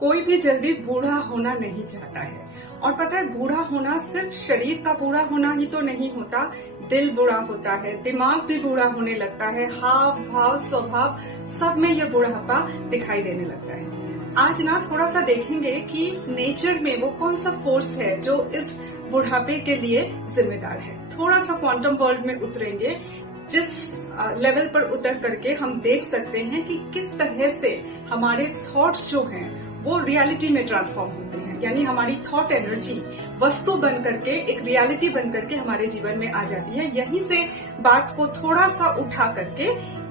कोई भी जल्दी बूढ़ा होना नहीं चाहता है। और पता है, बूढ़ा होना सिर्फ शरीर का बूढ़ा होना ही तो नहीं होता, दिल बूढ़ा होता है, दिमाग भी बूढ़ा होने लगता है, हाव भाव स्वभाव सब में यह बूढ़ापा दिखाई देने लगता है। आज ना थोड़ा सा देखेंगे कि नेचर में वो कौन सा फोर्स है जो इस बुढ़ापे के लिए जिम्मेदार है। थोड़ा सा क्वांटम वर्ल्ड में उतरेंगे, जिस लेवल पर उतर करके हम देख सकते हैं कि किस तरह से हमारे थॉट्स जो हैं वो रियलिटी में ट्रांसफॉर्म होते हैं। यानी हमारी थॉट एनर्जी वस्तु बन करके एक रियलिटी बन करके हमारे जीवन में आ जाती है। यहीं से बात को थोड़ा सा उठा करके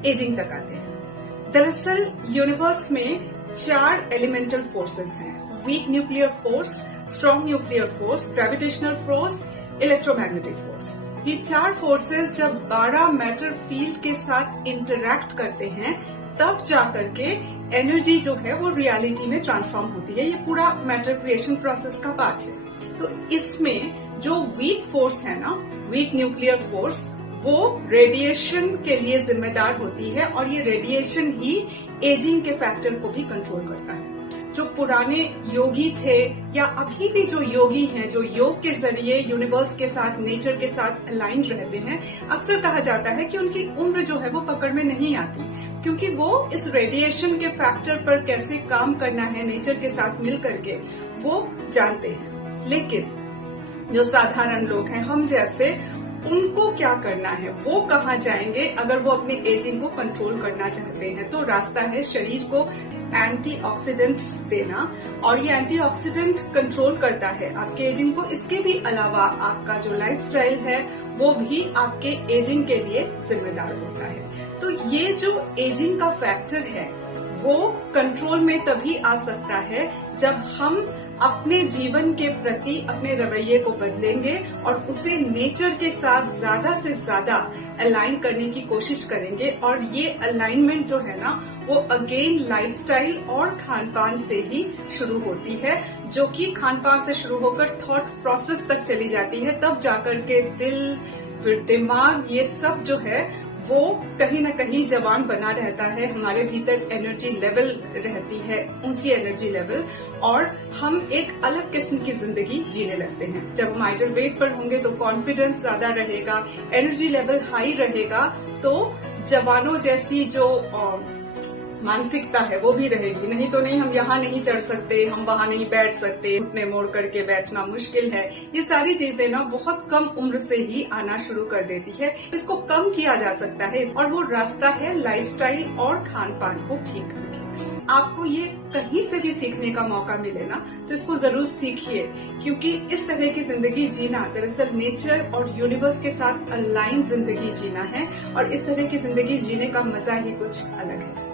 एजिंग तक आते हैं। दरअसल यूनिवर्स में 4 एलिमेंटल फोर्सेस हैं: weak nuclear force, strong nuclear force, gravitational force, electromagnetic force. ये 4 फोर्सेस जब 12 मैटर फील्ड के साथ इंटरैक्ट करते हैं तब जाकर के एनर्जी जो है वो रियलिटी में ट्रांसफॉर्म होती है। ये पूरा मैटर क्रिएशन प्रोसेस का पार्ट है। तो इसमें जो वीक फोर्स है ना, वीक न्यूक्लियर फोर्स, वो रेडिएशन के लिए जिम्मेदार होती है और ये रेडिएशन ही एजिंग के फैक्टर को भी कंट्रोल करता है। जो पुराने योगी थे या अभी भी जो योगी हैं, जो योग के जरिए यूनिवर्स के साथ, नेचर के साथ अलाइंड रहते हैं, अक्सर कहा जाता है कि उनकी उम्र जो है वो पकड़ में नहीं आती, क्योंकि वो इस रेडिएशन के फैक्टर पर कैसे काम करना है नेचर के साथ मिल करके वो जानते हैं। लेकिन जो साधारण लोग हैं, हम जैसे, उनको क्या करना है, वो कहाँ जाएंगे अगर वो अपनी एजिंग को कंट्रोल करना चाहते हैं? तो रास्ता है शरीर को एंटीऑक्सीडेंट्स देना, और ये एंटीऑक्सीडेंट कंट्रोल करता है आपके एजिंग को। इसके भी अलावा आपका जो लाइफस्टाइल है वो भी आपके एजिंग के लिए जिम्मेदार होता है। तो ये जो एजिंग का फैक्टर है वो कंट्रोल में तभी आ सकता है जब हम अपने जीवन के प्रति अपने रवैये को बदलेंगे और उसे नेचर के साथ ज्यादा से ज्यादा अलाइन करने की कोशिश करेंगे। और ये अलाइनमेंट जो है ना वो अगेन लाइफस्टाइल और खानपान से ही शुरू होती है, जो कि खानपान से शुरू होकर थॉट प्रोसेस तक चली जाती है। तब जाकर के दिल, फिर दिमाग, ये सब जो है वो कहीं ना कहीं जवान बना रहता है। हमारे भीतर एनर्जी लेवल रहती है, ऊंची एनर्जी लेवल, और हम एक अलग किस्म की जिंदगी जीने लगते हैं। जब हम आइडल वेट पर होंगे तो कॉन्फिडेंस ज्यादा रहेगा, एनर्जी लेवल हाई रहेगा, तो जवानों जैसी जो मानसिकता है वो भी रहेगी। नहीं तो नहीं, हम यहाँ नहीं चढ़ सकते, हम वहाँ नहीं बैठ सकते, घुटने मोड़ करके बैठना मुश्किल है। ये सारी चीजें ना बहुत कम उम्र से ही आना शुरू कर देती है। इसको कम किया जा सकता है और वो रास्ता है लाइफस्टाइल और खानपान को ठीक करके। आपको ये कहीं से भी सीखने का मौका मिले ना तो इसको जरूर सीखिए, क्योंकि इस तरह की जिंदगी जीना दरअसल नेचर और यूनिवर्स के साथ अलाइन जिंदगी जीना है, और इस तरह की जिंदगी जीने का मजा ही कुछ अलग है।